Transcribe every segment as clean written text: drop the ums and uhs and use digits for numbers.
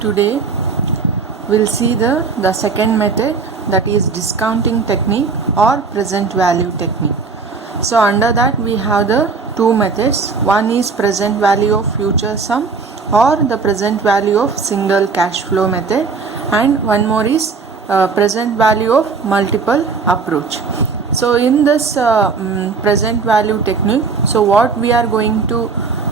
Today we'll see the second method, that is discounting technique or present value technique. So under that we have the two methods. One is present value of future sum or the present value of single cash flow method, and one more is present value of multiple approach. So in this present value technique, so what we are going to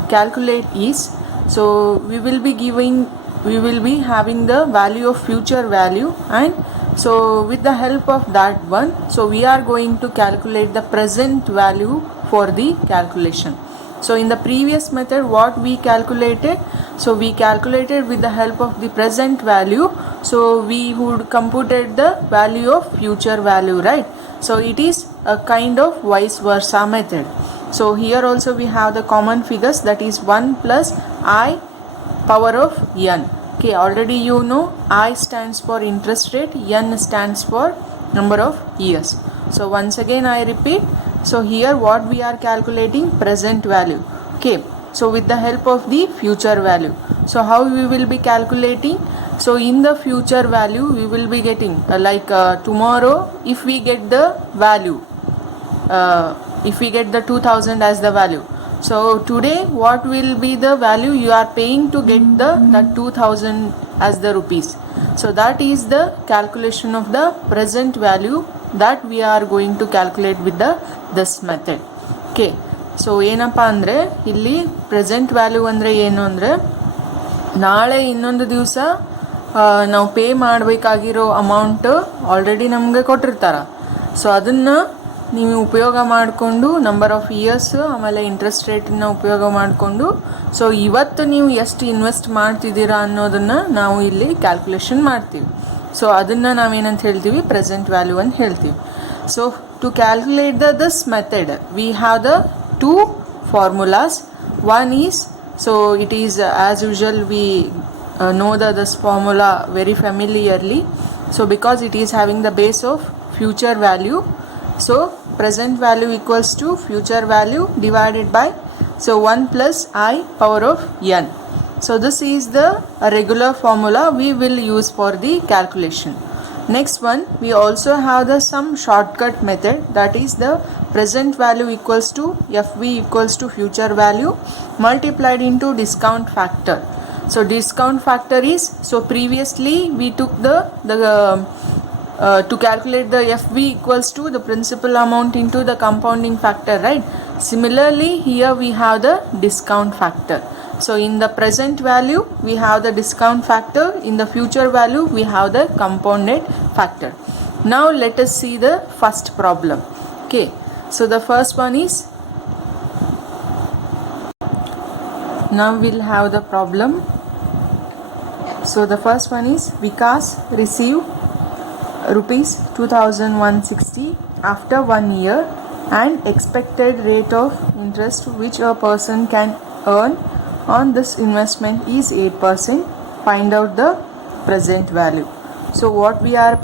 calculate is, so we will be having the value of future value, and so with the help of that one, so we are going to calculate the present value for the calculation. So in the previous method what we calculated, so we calculated with the help of the present value, so we would computed the value of future value, right? So it is a kind of vice versa method. So here also we have the common figures, that is 1 plus I power of n. Okay, already you know I stands for interest rate, n stands for number of years. So once again I repeat, so here what we are calculating, present value. Okay, so with the help of the future value. So how we will be calculating? So in the future value we will be getting tomorrow if we get the value, if we get the 2000 as the value. So today what will be the value you are paying to get the 2000 as the rupees. So that is the calculation of the present value that we are going to calculate with this method. Okay, so ಏನಪ್ಪ ಅಂದರೆ ಇಲ್ಲಿ present value ಅಂದರೆ ಏನು ಅಂದರೆ, ನಾಳೆ ಇನ್ನೊಂದು ದಿವಸ ನಾವು ಪೇ ಮಾಡಬೇಕಾಗಿರೋ ಅಮೌಂಟ್ ಆಲ್ರೆಡಿ ನಮಗೆ ಕೊಟ್ಟಿರ್ತಾರೆ. ಸೊ ಅದನ್ನು ನೀವು ಉಪಯೋಗ ಮಾಡಿಕೊಂಡು ನಂಬರ್ ಆಫ್ ಇಯರ್ಸ್ ಆಮೇಲೆ ಇಂಟ್ರೆಸ್ಟ್ ರೇಟನ್ನ ಉಪಯೋಗ ಮಾಡಿಕೊಂಡು, ಸೊ ಇವತ್ತು ನೀವು ಎಷ್ಟು ಇನ್ವೆಸ್ಟ್ ಮಾಡ್ತಿದ್ದೀರಾ ಅನ್ನೋದನ್ನು ನಾವು ಇಲ್ಲಿ ಕ್ಯಾಲ್ಕುಲೇಷನ್ ಮಾಡ್ತೀವಿ. ಸೊ ಅದನ್ನು ನಾವೇನಂತ ಹೇಳ್ತೀವಿ, ಪ್ರೆಸೆಂಟ್ ವ್ಯಾಲ್ಯೂ ಅಂತ ಹೇಳ್ತೀವಿ. So to calculate this method we have the two formulas. One is, so it is as usual we know this formula very familiarly. So because it is having the base of future value, so present value equals to future value divided by, so 1 plus I power of n. So this is the regular formula we will use for the calculation. Next one, we also have the some shortcut method, that is the present value equals to FV equals to future value multiplied into discount factor. So discount factor is, so previously we took to calculate the FV equals to the principal amount into the compounding factor, right? Similarly here we have the discount factor. So in the present value we have the discount factor, in the future value we have the compounded factor. Now let us see the first problem. Okay, so the first one is, now we'll have the problem. So the first one is, Vikas receive rupees 2160 after 1 year and expected rate of interest which a person can earn on this investment is 8%. Find out the present value. So what we are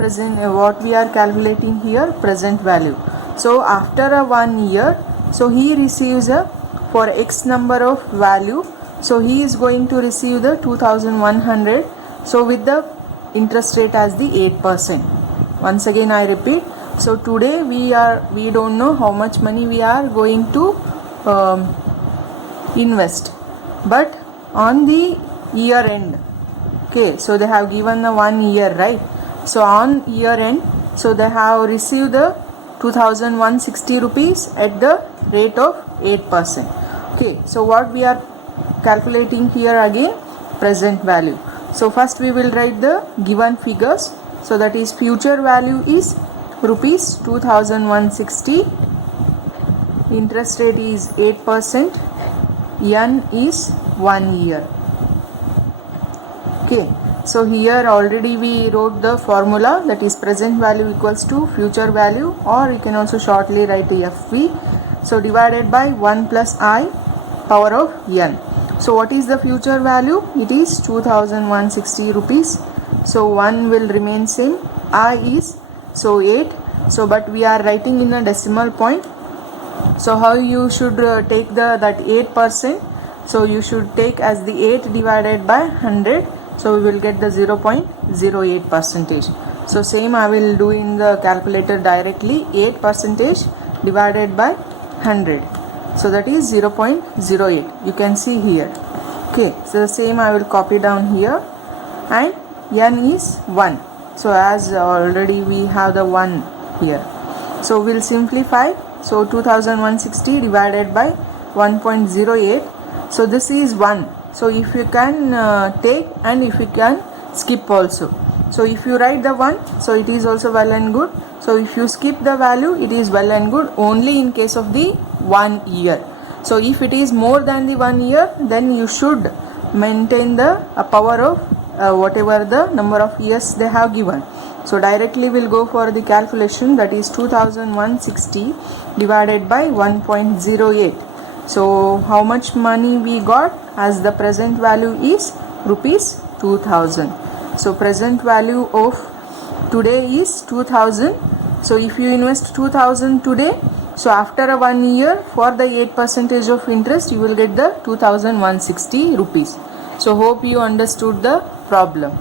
calculating here, present value. So after a 1 year, so he receives for x number of value, so he is going to receive the 2100, so with the interest rate as the 8%. Once again I repeat, so today we don't know how much money we are going to invest, but on the year end, okay, so they have given the 1 year, right? So on year end, so they have received the 2160 rupees at the rate of 8%. Okay, so what we are calculating here again, present value. So first we will write the given figures. So that is future value is rupees 2160, interest rate is 8%, n is 1 year. Okay, so here already we wrote the formula, that is present value equals to future value, or you can also shortly write FV, so divided by 1 plus I power of n. So what is the future value? It is 2160 rupees. So 1 will remain same, I is so 8, so but we are writing in a decimal point. So how you should take that 8%, so you should take as the 8 divided by 100, So we will get the 0.08 percentage. So same I will do in the calculator directly. 8 percentage divided by 100. So that is 0.08. You can see here. Okay, so the same I will copy down here, and n is 1. So as already we have the 1 here. So we'll simplify. So 2160 divided by 1.08. So this is 1. So if you can take, and if you can skip also. So if you write the 1, so it is also well and good. So if you skip the value, it is well and good only in case of the 1 year. So if it is more than the 1 year, then you should maintain the power of whatever the number of years they have given. So directly we'll go for the calculation, that is 2160 divided by 1.08. So how much money we got? As the present value is rupees 2000. So present value of today is 2000. So if you invest 2000 today, so after a 1 year, for the 8% of interest, you will get the 2160 rupees. So hope you understood the problem.